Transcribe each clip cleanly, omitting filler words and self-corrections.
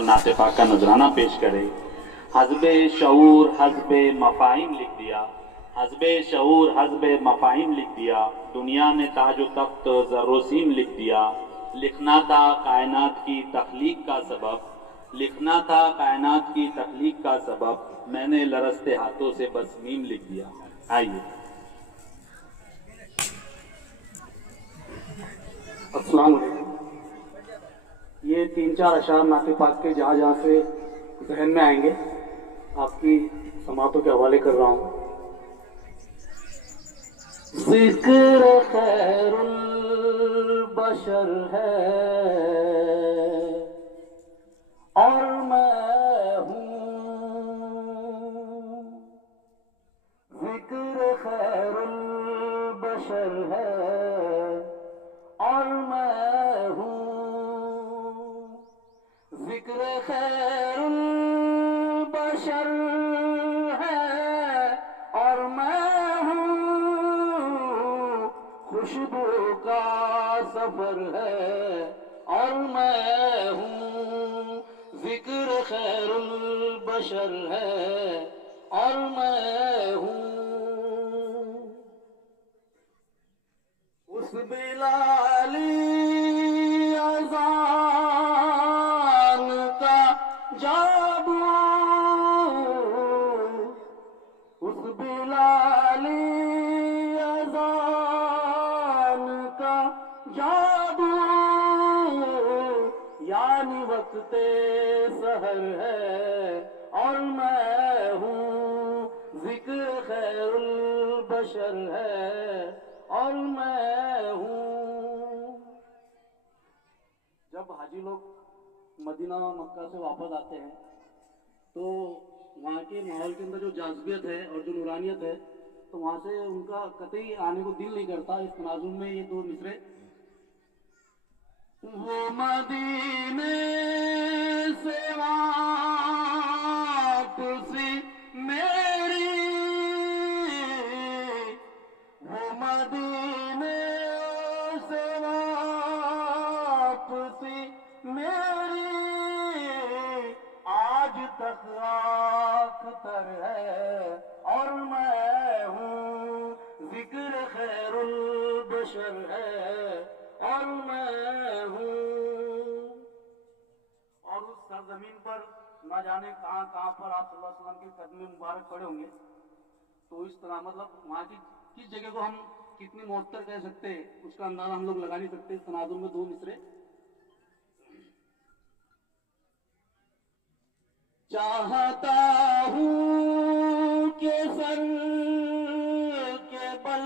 नाते पाक का नजराना पेश करे। हज़्बे शऊर हज़्बे मफाहिम लिख दिया, हज़्बे शऊर हज़्बे मफाहिम लिख दिया, दुनिया ने ताज व तख्त ज़र्रोसीम लिख दिया। लिखना था कायनात की तख्लीक का सबब, लिखना था कायनात की तख्लीक का सबब, मैंने लरसते हाथों से बस मीम लिख दिया। आइए। अस्सलाम वालेकुम। ये 3-4 अशार नाते पाक के जहाँ जहाँ से जहन में आएंगे आपकी समातों के हवाले कर रहा हूँ। ज़िक्र खैरुल बशर है और मैं हूँ, ज़िक्र खैरुल बशर है और मैं हूँ, ज़िक्र खैरुल बशर है और मैं हूँ, खुशबू का सफर है और मैं हूँ, ज़िक्र खैरुल बशर है और मैं हूँ। उस बिलाली अज़ान का जादू, उस बिलाली अज़ान का जादू, यानी वक्ते सहर है और मैं हूँ, ज़िक्र खैरुल बशर है और मैं हूँ। जब हाजी लोग मदीना मक्का से वापस आते हैं तो वहाँ के माहौल के अंदर जो जाज़बियत है और जो नूरानियत है, तो वहाँ से उनका कतई आने को दिल नहीं करता। इस तनाजुम में ये दो मिसरे, वो मदीने से वापसी मेरी, वो मदीने से वापसी मेरी आज तक आखतर है और मैं हूँ, ज़िक्र खैरुल बशर है और मैं हूँ। और उस सरजमीन पर ना जाने कहाँ कहाँ पर आप सल्लल्लाहु अलैहि वसल्लम के कदम मुबारक पड़े होंगे, तो इस तरह मतलब वहाँ की किस जगह को हम कितनी मुअत्तर कह सकते हैं उसका अंदाजा हम लोग लगा नहीं सकते। इस तनाजुम में दो मिसरे। चाहता हूँ कि सर के बल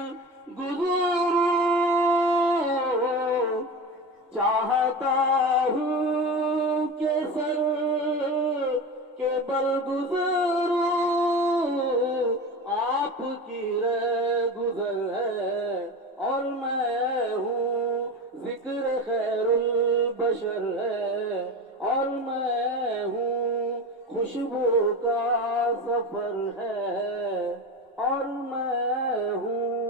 गुज़रूं, चाहता हूँ कि सर के बल गुज़रूं, आपकी रह गुज़र है और मैं हूँ, ज़िक्र खैरुल बशर है और मैं हूँ, खुशबू का सफर है और मैं हूँ।